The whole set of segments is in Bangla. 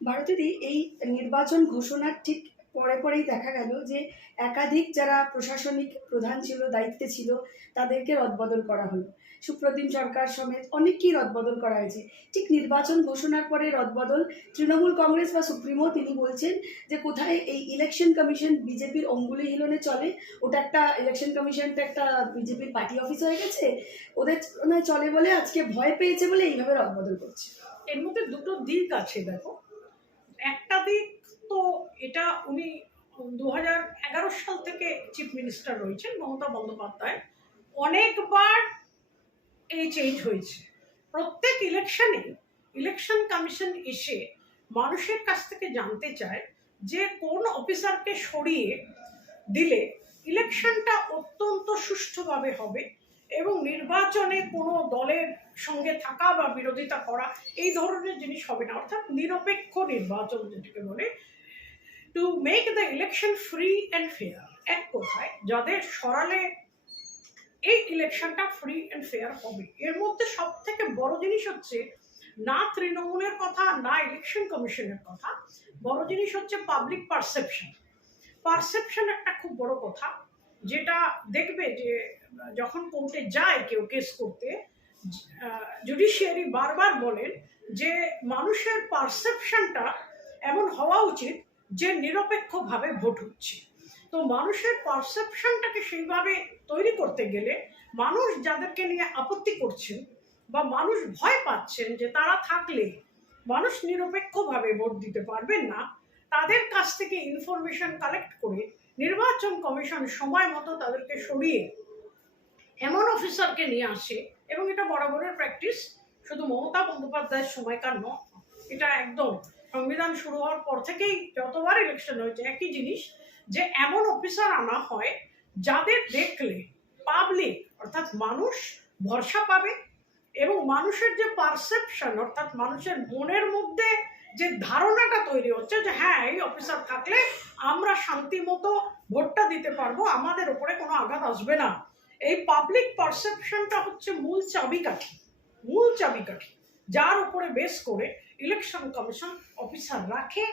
ভারতেরই এই নির্বাচন ঘোষণার ঠিক পরে পরেই দেখা গেল যে একাধিক যারা প্রশাসনিক প্রধান ছিল, দায়িত্বে ছিল, তাদেরকে রদবদল করা হলো। সুপ্রতিম সরকার সমেত অনেককেই রদবদল করা হয়েছে। ঠিক নির্বাচন ঘোষণার পরে রদবদল। তৃণমূল কংগ্রেস বা সুপ্রিমো তিনি বলছেন যে কোথায় এই ইলেকশন কমিশন বিজেপির অঙ্গুলি হিলনে চলে, ওটা একটা ইলেকশন কমিশনটা একটা বিজেপির পার্টি অফিস হয়ে গেছে, ওদের চলে বলে আজকে ভয় পেয়েছে বলে এইভাবে রদবদল করছে। এর মধ্যে দুটো দিক আছে। দেখো, একটা দিক তো এটা উনি 2011 সাল থেকে চিফ মিনিস্টার রয়েছেন মমতা বন্দ্যোপাধ্যায়। অনেকবার এই চেঞ্জ হয়েছে। প্রত্যেক ইলেকশনে ইলেকশন কমিশন এসে মানুষের কাছ থেকে জানতে চায় যে কোন অফিসারকে সরিয়ে দিলে ইলেকশনটা অত্যন্ত সুষ্ঠুভাবে হবে এবং নির্বাচনে কোনো দলের সঙ্গে থাকা বা বিরোধিতা করা এই ধরনের জিনিস হবে না, অর্থাৎ নিরপেক্ষ নির্বাচন যেটাকে বলে, to make the election free and fair. এক কথায় যাদের সরালে এই ইলেকশনটা ফ্রি অ্যান্ড ফেয়ার হবে। এর মধ্যে সব থেকে বড় জিনিস হচ্ছে না তৃণমূলের কথা না ইলেকশন কমিশনের কথা, বড় জিনিস হচ্ছে পাবলিক পারসেপশন। পারসেপশন একটা খুব বড় কথা, যেটা দেখবে যে যখন কোর্টে যায় কেউ কেস করতে, জুডিশিয়ারি বারবার বলেন যে মানুষের পারসেপশনটা এমন হওয়া উচিত যে নিরপেক্ষভাবে ভোট হচ্ছে। তো মানুষের পারসেপশনটাকে সেইভাবে তৈরি করতে গেলে মানুষ যাদেরকে নিয়ে আপত্তি করছেন বা মানুষ ভয় পাচ্ছেন যে তারা থাকলে মানুষ নিরপেক্ষভাবে ভোট দিতে পারবেন না, তাদের কাছ থেকে ইনফরমেশন কালেক্ট করে নির্বাচন কমিশন সময় মতো তাদেরকে সরিয়ে এমন অফিসারকে নিয়ে আসে। এবং এটা বরাবরের প্র্যাকটিস, শুধু মমতা বন্দ্যোপাধ্যায়ের সময়কার নয়, এটা একদম সংবিধান শুরু হওয়ার পর থেকেই যতবার ইলেকশন হয়েছে একই জিনিস, যে এমন অফিসার আনা হয় যাদের দেখলে পাবলিক অর্থাৎ মানুষ ভরসা পাবে এবং মানুষের যে পারসেপশন অর্থাৎ মানুষের মনের মধ্যে যে ধারণাটা তৈরি হচ্ছে যে হ্যাঁ এই অফিসার থাকলে আমরা শান্তি মতো ভোটটা দিতে পারবো, আমাদের উপরে কোনো আঘাত আসবে না, এই পাবলিক পারসেপশনটা হচ্ছে মূল চাবিকাঠি, যার উপরে বেস করে ইলেকশন কমিশন অফিসার রাখে,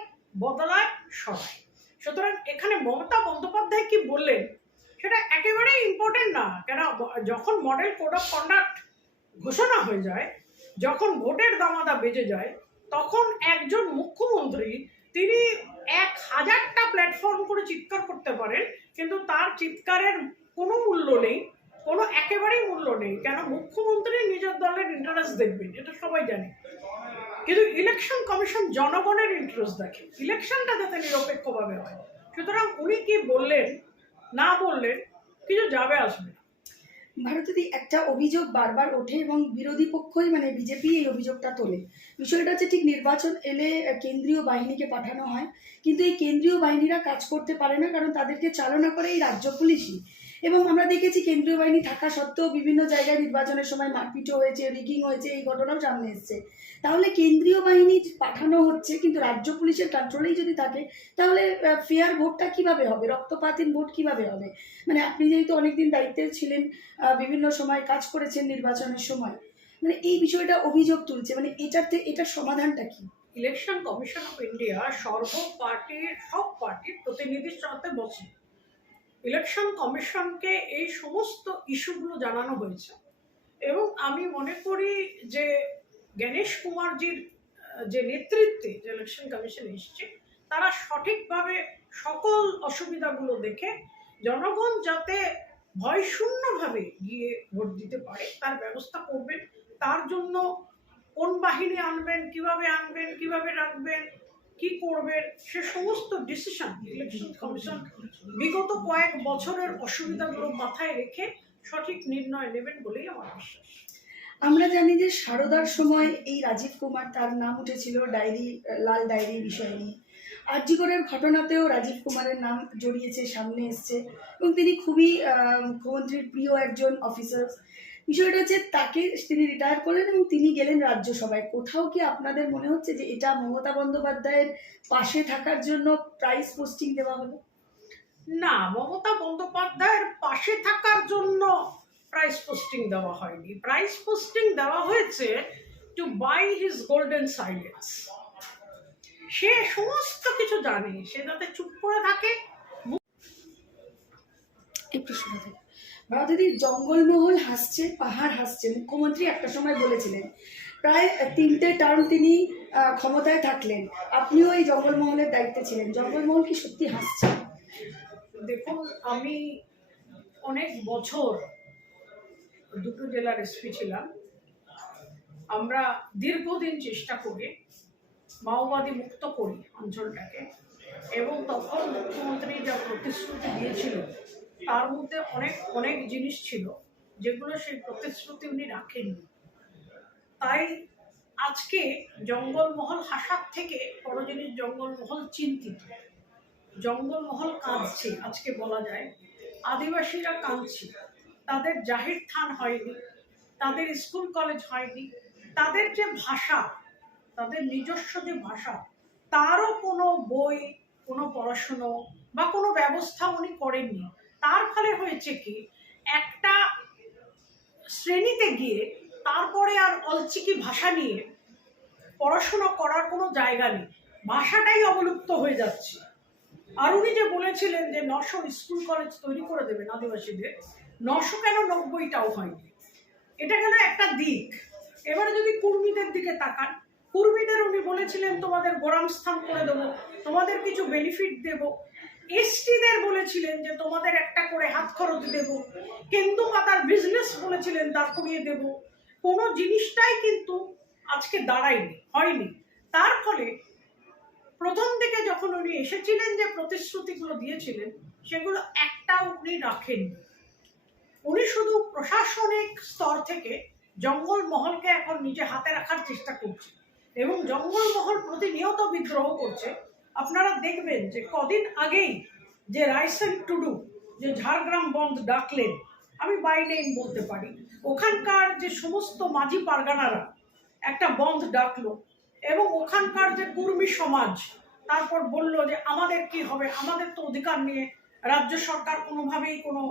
বদলায়, সরায়। সুতরাং এখানে মমতা বন্দ্যোপাধ্যায় কি বললেন সেটা একেবারেই ইম্পর্টেন্ট না, কেন যখন মডেল কোড অফ কন্ডাক্ট ঘোষণা হয়ে যায়, যখন ভোটের দামাদা বেজে যায়, তখন একজন মুখ্যমন্ত্রী তিনি 1000টা প্ল্যাটফর্ম করে চিৎকার করতে পারেন, কিন্তু তার চিৎকারের কোনো মূল্য নেই, কোনো একেবারেই মূল্য নেই। কেন? মুখ্যমন্ত্রী নিজের দলের ইন্টারেস্ট দেখবেন, এটা সবাই জানে, কিন্তু ইলেকশন কমিশন জনগণের ইন্টারেস্ট দেখে, ইলেকশনটা যাতে নিরপেক্ষভাবে হয়। সুতরাং উনি কি বললেন না বললেন কিছু যাবে আসবে না। ভারতের একটা অভিযোগ বারবার ওঠে এবং বিরোধী পক্ষই মানে বিজেপি এই অভিযোগটা তোলে। বিষয়টা হচ্ছে ঠিক নির্বাচন এলে কেন্দ্রীয় বাহিনীকে পাঠানো হয়, কিন্তু এই কেন্দ্রীয় বাহিনীরা কাজ করতে পারে না, কারণ তাদেরকে চালনা করে এই রাজ্য পুলিশই। এবং আমরা দেখেছি কেন্দ্রীয় বাহিনী থাকা সত্ত্বেও বিভিন্ন জায়গায় নির্বাচনের সময় মারপিটও হয়েছে, রিগিং হয়েছে, এই ঘটনাও সামনে এসছে। তাহলে কেন্দ্রীয় বাহিনী পাঠানো হচ্ছে কিন্তু রাজ্য পুলিশের কন্ট্রোলেই যদি থাকে, তাহলে ফেয়ার ভোটটা কিভাবে হবে, রক্তপাতহীন ভোট কিভাবে হবে? মানে আপনি যেহেতু অনেকদিন দায়িত্বে ছিলেন, বিভিন্ন সময় কাজ করেছেন নির্বাচনের সময়, মানে এই বিষয়টা অভিযোগ তুলছে, মানে এটার সমাধানটা কি? ইলেকশন কমিশন অফ ইন্ডিয়া সব পার্টির প্রতিনিধির সাথে বসে ইলেকশন কমিশনকে এই সমস্ত ইস্যুগুলো জানানো হয়েছে। এবং আমি মনে করি যে গণেশ কুমারজির যে নেতৃত্বে যে ইলেকশন কমিশন এসছে, তারা সঠিকভাবে সকল অসুবিধাগুলো দেখে জনগণ যাতে ভয়শূন্যভাবে গিয়ে ভোট দিতে পারে তার ব্যবস্থা করবেন। তার জন্য কোন বাহিনী আনবেন, কিভাবে রাখবেন, কি করবেন, সে সমস্ত ডিসিশন ইলেকশন কমিশন বিগত কয়েক বছরের অসুবিধাগুলো মাথায় রেখে সঠিক নির্ণয় নেবেন বলেই আমার বিশ্বাস। আমরা জানি যে সারদার সময় এই রাজীব কুমার, তার নাম উঠেছিল লাল ডায়েরি বিষয় নিয়ে। আরজিকরের ঘটনাতেও রাজীব কুমারের নাম জড়িয়েছে, সামনে এসছে, এবং তিনি খুবই মুখ্যমন্ত্রীর প্রিয় একজন অফিসার। বিষয়টা হচ্ছে তিনি রিটায়ার করলেন এবং তিনি গেলেন রাজ্যসভায়। কোথাও কি আপনাদের মনে হচ্ছে যে এটা মমতা বন্দ্যোপাধ্যায়ের পাশে থাকার জন্য প্রাইজ পোস্টিং দেওয়া হলো? না, মমতা বন্দ্যোপাধ্যায়ের পাশে থাকার জন্য প্রাইজ পোস্টিং দেওয়া হয়নি। প্রাইজ পোস্টিং দেওয়া হয়েছে to buy his golden silence. সে সমস্ত কিছু জানে, সে যাতে চুপ করে থাকে। এই প্রশ্নটা থেকে ভারতীয় জঙ্গলমহল হাসছে, পাহাড় হাসছে। মুখ্যমন্ত্রী একটা সময় বলেছিলেন, প্রায় 3টে টার্ম তিনি ক্ষমতায় থাকলেন, আপনিও এই জঙ্গলমহলের দায়িত্বে ছিলেন, জঙ্গলমহল কি সত্যি হাসছে? দেখুন, আমি অনেক বছর দুটো জেলার এসপি ছিলাম। আমরা দীর্ঘদিন চেষ্টা করি মাওবাদী মুক্ত করি অঞ্চলটাকে, এবং তখন মুখ্যমন্ত্রী যা প্রতিশ্রুতি দিয়েছিল তার মধ্যে অনেক অনেক জিনিস ছিল যেগুলো সেই প্রতিশ্রুতি উনি রাখেননি। তাই আজকে জঙ্গলমহল হাসার থেকে বড় জিনিস, জঙ্গলমহল চিন্তিত, জঙ্গলমহল কাঁদছে। আজকে বলা যায় আদিবাসীরা কাঁদছে, তাদের জাহির থান হয়নি, তাদের স্কুল কলেজ হয়নি, তাদের যে ভাষা, তাদের নিজস্ব যে ভাষা, তারও কোনো বই, কোনো পড়াশুনো বা কোনো ব্যবস্থা উনি করেননি। তার ফলে হয়েছে কি, একটা শ্রেণীতে গিয়ে তারপরে আর অলচিকি ভাষা নিয়ে পড়াশোনা করার কোনো জায়গা নেই, ভাষাটাই অবলুপ্ত হয়ে যাচ্ছে। আর উনি যে বলেছিলেন যে 900 স্কুল কলেজ তৈরি করে দেবেন আদিবাসীদের, 900 কেন, 90টাও হয়নি। এটা গেল একটা দিক। এবারে যদি কুর্মীদের দিকে তাকান, কুর্মীদের উনি বলেছিলেন তোমাদের গোরাম স্থান করে দেবো, তোমাদের কিছু বেনিফিট দেব। এসটিদের বলেছিলেন যে তোমাদের একটা করে হাত খরচ দেব। কেন্দু পাতার বিজনেস বলেছিলেন দাঁড় করিয়ে দেব। কোনো জিনিসটাই কিন্তু আজকে দাঁড়ায়নি, হয়নি। তার ফলে প্রথম দিকে যখন উনি এসেছিলেন, যে প্রতিশ্রুতিগুলো দিয়েছিলেন সেগুলো একটাও উনি রাখেননি। উনি শুধু প্রশাসনিক স্তর থেকে জঙ্গলমহলকে এখন নিজে হাতে রাখার চেষ্টা করছে, এবং জঙ্গলমহল প্রতিনিয়ত বিদ্রোহ করছে। আপনারা দেখবেন যে কদিন আগেই যে রাইসেন টুডু যে ঝাড়গ্রাম বন্ধ ডাকলেন, আমি বাই নেম বলতে পারি, ওখানকার যে সমস্ত মাঝি পারগানারা একটা বন্ধ ডাকলো, এবং ওখানকার যে কুর্মী সমাজ তারপর বলল যে আমাদের কি হবে, আমাদের তো অধিকার নিয়ে রাজ্য সরকার কোনোভাবেই কোনো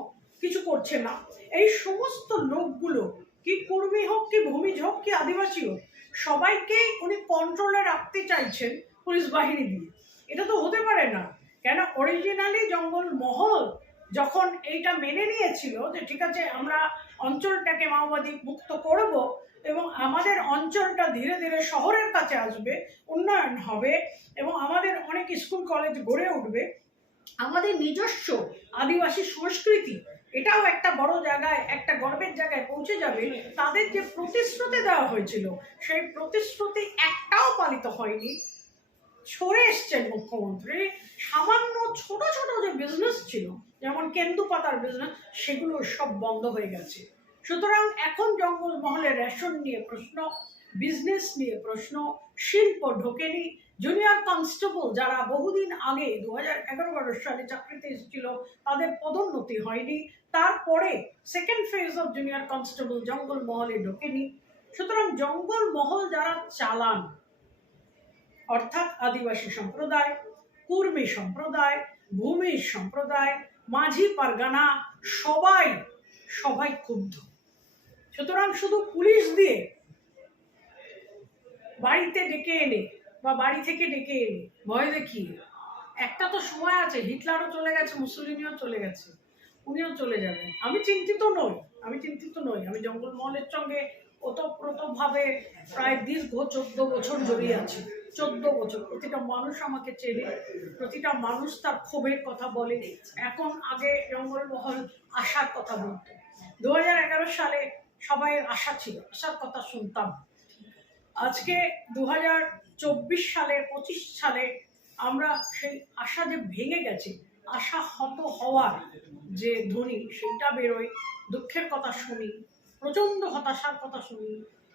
কিছু করছে না। এই সমস্ত লোকগুলো, কি কুর্মী হোক, কি ভূমিজ হোক, কি আদিবাসী হোক, সবাইকেই উনি কন্ট্রোলে রাখতে চাইছেন পুলিশ বাহিনী দিয়ে। এটা তো হতে পারে না। কেন, অরিজিনালি জঙ্গলমহল যখন এইটা মেনে নিয়েছিল যে ঠিক আছে আমরা অঞ্চলটাকে মাওবাদী মুক্ত করব, এবং আমাদের অঞ্চলটা ধীরে ধীরে শহরের কাছে আসবে, উন্নয়ন হবে, এবং আমাদের অনেক স্কুল কলেজ গড়ে উঠবে, আমাদের নিজস্ব আদিবাসী সংস্কৃতি এটাও একটা বড় জায়গায়, একটা গর্বের জায়গায় পৌঁছে যাবে, তাদের যে প্রতিশ্রুতি দেওয়া হয়েছিল সেই প্রতিশ্রুতি একটাও পালিত হয়নি। সরে এসছেন মুখ্যমন্ত্রী। সামান্য ছোট ছোট যে বিজনেস ছিল, যেমন কেন্দু পাতার বিজনেস, সেগুলো সব বন্ধ হয়ে গেছে। সুতরাং এখন জঙ্গলমহলের রেশন নিয়ে প্রশ্ন, বিজনেস নিয়ে প্রশ্ন, শিল্প ঢোকেনি। জুনিয়র কনস্টেবল যারা বহুদিন আগে 2011-12 সালে চাকরিতে এসেছিল, তাদের পদোন্নতি হয়নি। তারপরে second phase of junior constable জঙ্গলমহলে ঢোকেনি। সুতরাং জঙ্গলমহল যারা চালান, অর্থাৎ আদিবাসী সম্প্রদায়, কুর্মী সম্প্রদায়, ভূমি সম্প্রদায়, মাঝি পারগানা, সবাই ক্ষুব্ধ। সুতরাং শুধু পুলিশ দিয়ে বাড়িতে ডেকে এনে বা বাড়ি থেকে ডেকে এনে ভয় দেখিয়ে, একটা তো সময় আছে, হিটলারও চলে গেছে, মুসলিনিও চলে গেছে, উনিও চলে যাবেন। আমি চিন্তিত নই। আমি জঙ্গলমহলের সঙ্গে ওতপ্রোতভাবে প্রায় দীর্ঘ 14 বছর জড়িয়ে আছি। 14 বছর। প্রতিটা মানুষ আমাকে চেনে, প্রতিটা মানুষ তার ক্ষোভের কথা বলে। এখন আগে জঙ্গলমহল আশার কথা বলতো। 2011 সালে সবাই আশা ছিল, আশার কথা শুনতাম। আজকে 2024 সালে, 25 সালে আমরা সেই আশা যে ভেঙে গেছে, আশা হত হওয়ার যে ধ্বনি সেটা বেরোয়, দুঃখের কথা শুনি, প্রচন্ড হতাশার কথা শুনি।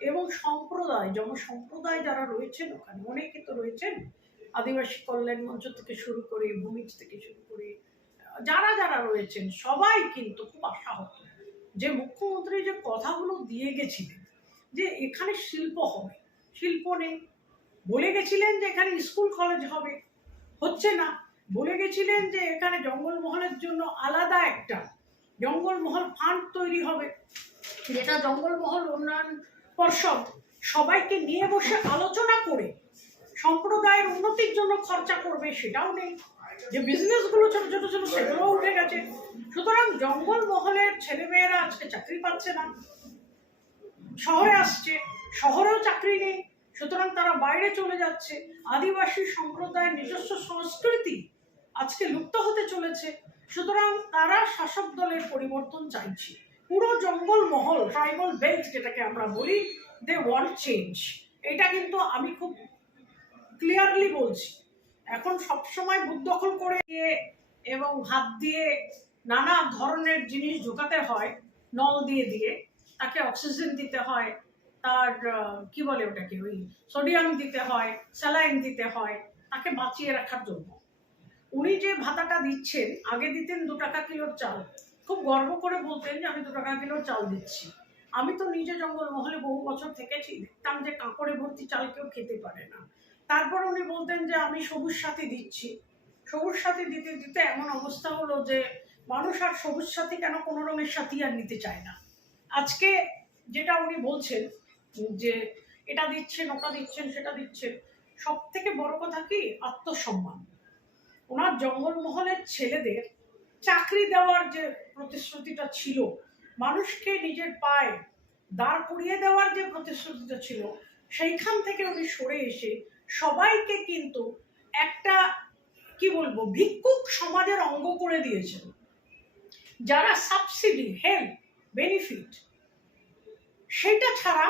এবং সম্প্রদায়, জনসম্প্রদায় যারা রয়েছেন ওখানে, অনেকে তো রয়েছেন, আদিবাসী কল্যাণ মঞ্চ থেকে শুরু করে, ভূমিজ থেকে শুরু করে যারা রয়েছেন, সবাই কিন্তু খুব আশাহত যে মুখ্যমন্ত্রী যে কথাগুলো দিয়ে গেছিলেন যে এখানে শিল্প হবে, শিল্প নেই। বলে গেছিলেন যে এখানে স্কুল কলেজ হবে, হচ্ছে না। বলে গেছিলেন যে এখানে জঙ্গলমহলের জন্য আলাদা একটা জঙ্গলমহল ফান্ড তৈরি হবে, যেটা জঙ্গলমহল উন্নয়ন পর্ষদ সবাইকে নিয়ে বসে আলোচনা করে সম্প্রদায়ের উন্নতির জন্য খরচা করবে সেটাও নেই, যে বিজনেসগুলো ছোট ছোট ছিল সেগুলোও উঠে গেছে। সুতরাং জঙ্গল মহলের ছেলেমেয়েরা আজকে চাকরি পাচ্ছে না, শহরে আসছে, শহরেও চাকরি নেই, সুতরাং তারা বাইরে চলে যাচ্ছে। আদিবাসী সম্প্রদায়ের নিজস্ব সংস্কৃতি আজকে লুপ্ত হতে চলেছে। সুতরাং তারা শাসক দলের পরিবর্তন চাইছে। পুরো জঙ্গল মহল, ট্রাইবাল বেল্ট যেটাকে আমরা বলি, দে ওয়ান্ট চেঞ্জ। এটা কিন্তু আমি খুব ক্লিয়ারলি বলছি। এখন সবসময় বুক দখল করে দিয়ে এবং হাত দিয়ে নানা ধরনের জিনিস ঢোকাতে হয়, নল দিয়ে দিয়ে তাকে অক্সিজেন দিতে হয়, তার কি বলে ওটাকে, ওই সোডিয়াম দিতে হয়, স্যালাইন দিতে হয় তাকে বাঁচিয়ে রাখার জন্য। উনি যে ভাতাটা দিচ্ছেন, আগে দিতেন 2 টাকা কিলোর চাল, খুব গর্ব করে বলতেন যে আমি 2 টাকা কিলোর চাল দিচ্ছি। আমি তো নিজে জঙ্গল মহলে বহু বছর থেকেছি, দেখতাম যে কাঁকড়ে ভর্তি চাল কেউ খেতে পারে না। তারপর উনি বলতেন যে আমি সবুজ সাথী দিচ্ছি। সবুজ সাথী দিতে দিতে এমন অবস্থা হলো যে মানুষ আর সবুজ সাথী কেন কোনো রঙের সাথী আর নিতে চায় না। আজকে যেটা উনি বলছেন যে এটা দিচ্ছেন, ওটা দিচ্ছেন, সেটা দিচ্ছেন, সব থেকে বড় কথা কি আত্মসম্মান। ওনার জঙ্গলমহলের ছেলেদের চাকরি দেওয়ার যে প্রতিশ্রুতিটা ছিল, মানুষকে নিজের পায়ে দাঁড় করিয়ে দেওয়ার যে প্রতিশ্রুতিটা ছিল, সেইখান থেকে উনি সরে এসে সবাইকে কিন্তু একটা কি বলবো ভিক্ষুক সমাজের অঙ্গ করে দিয়েছেন। যারা সাবসিডি, হেল্প, বেনিফিট সেটা ছাড়া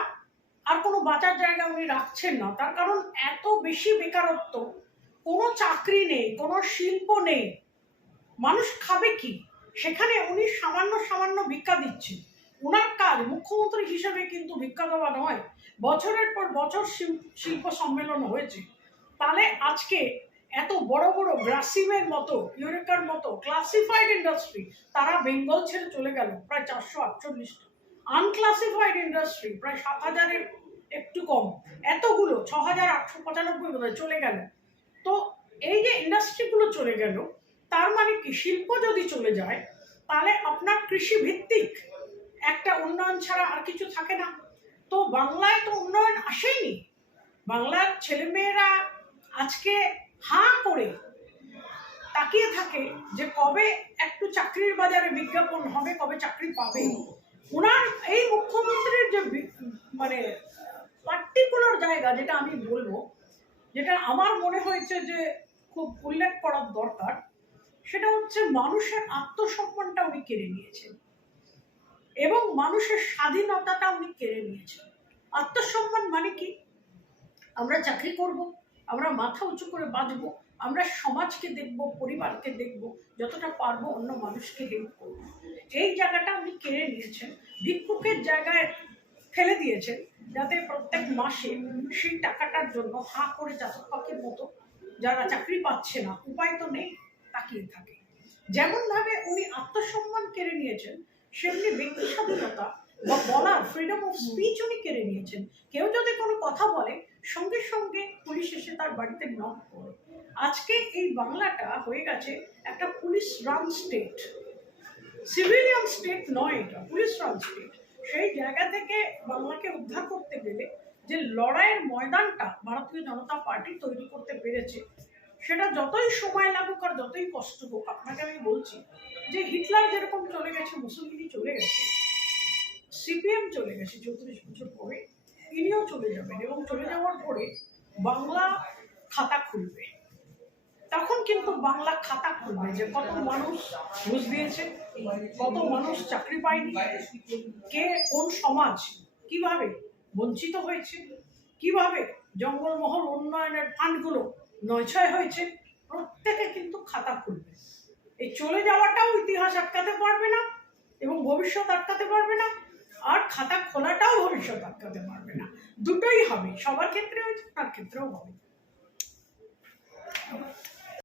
আর কোনো বাঁচার জায়গা উনি রাখছেন না। তার কারণ এত বেশি বেকারত্ব, কোনো চাকরি নেই, কোনো শিল্প নেই, মানুষ খাবে কি? সেখানে উনি সামান্য সামান্য ভিক্ষা দিচ্ছেন। ওনার কাজ মুখ্যমন্ত্রী হিসেবে কিন্তু ভিক্ষা দেওয়া নয়। বছরের পর বছর শিল্প সম্মেলন হয়েছে, তাহলে আজকে এত বড় বড় গ্রাসিমের মতো, ইউরেকার মতো ক্লাসিফাইড ইন্ডাস্ট্রি তারা বেঙ্গল ছেড়ে চলে গেল প্রায় 448টা, আনক্লাসিফাইড ইন্ডাস্ট্রি প্রায় 7,000-এর একটু কম, এতগুলো 6,895 বোধহয় চলে গেল। তো এই যে ইন্ডাস্ট্রিগুলো চলে গেল, তার মানে কি শিল্প যদি চলে যায় তাহলে আপনার কৃষি ভিত্তিক একটা উন্নয়ন ছাড়া আর কিছু থাকে না। তো বাংলায় তো উন্নয়ন আসেনি। বাংলার ছেলেমেয়েরা আজকে হাঁ করে তাকিয়ে থাকে যে কবে একটু চাকরির বাজারে বিজ্ঞাপন হবে, কবে চাকরি পাবে। ওনার এই মুখ্যমন্ত্রীর যে মানে পার্টিকুলার জায়গা, যেটা আমি বলবো, যেটা আমার মনে হয়েছে যে খুব উল্লেখ করার দরকার, সেটা হচ্ছে মানুষের আত্মসম্মানটা উনি কেড়ে নিয়েছেন এবং মানুষের স্বাধীনতাটা উনি কেড়ে নিয়েছেন। আত্মসম্মান মানে কি? আমরা চাকরি করব, আমরা মাথা উঁচু করে বাঁচবো, আমরা সমাজকে দেখব, পরিবারকে দেখব, যতটা পারবো অন্য মানুষকে হেল্প করব। এই জায়গাটা উনি কেড়ে নিয়েছেন, ভিক্ষুকের জায়গায় ফেলে দিয়েছেন, যাতে প্রত্যেক মাসে সেই টাকাটার জন্য হাঁ করে চাতক পাখির মতো যারা চাকরি পাচ্ছে না, উপায় তো নেই, তাকিয়ে থাকে। যেমন ভাবে উনি আত্মসম্মান কেড়ে নিয়েছেন, সেমনি ব্যক্তি স্বাধীনতা বা বলার ফ্রিডম অফ স্পিচ উনি কেড়ে নিয়েছেন। কেউ যদি কোনো কথা বলে, সঙ্গে সঙ্গে পুলিশ এসে তার বাড়িতে নক করে। আজকে এই বাংলাটা হয়ে গেছে একটা police run state, civilian state নয়, এটা পুলিশ রান স্টেট। সেই জায়গা থেকে বাংলাকে উদ্ধার করতে গেলে যে লড়াইয়ের ময়দানটা ভারতীয় জনতা পার্টি তৈরি করতে পেরেছে, সেটা যতই সময় লাগুক আর যতই কষ্ট হোক, আপনাকে আমি বলছি যে হিটলার যেরকম চলে গেছে, মুসলিনি চলে গেছে, সিপিএম চলে গেছে 34 বছর পরে, ইনিও চলে যাবেন এবং চলে যাওয়ার পরে বাংলা খাতা খুলবে। তখন কিন্তু বাংলা খাতা খুলবে যে কত মানুষ ঘুষ দিয়েছে, কত মানুষ চাকরি পায়নি, কে কোন সমাজ কিভাবে বঞ্চিত হয়েছে, কিভাবে জঙ্গলমহল উন্নয়নের ফান্ডগুলো নয়ছয় হয়েছে, প্রত্যেকে কিন্তু খাতা খুলবে। এই চলে যাওয়াটাও ইতিহাস আটকাতে পারবে না এবং ভবিষ্যৎ আটকাতে পারবে না, আর খাতা খোলাটাও ভবিষ্যৎ আটকাতে পারবে না। দুটোই হবে, সবার ক্ষেত্রে হয়েছে, তার ক্ষেত্রেও হবে।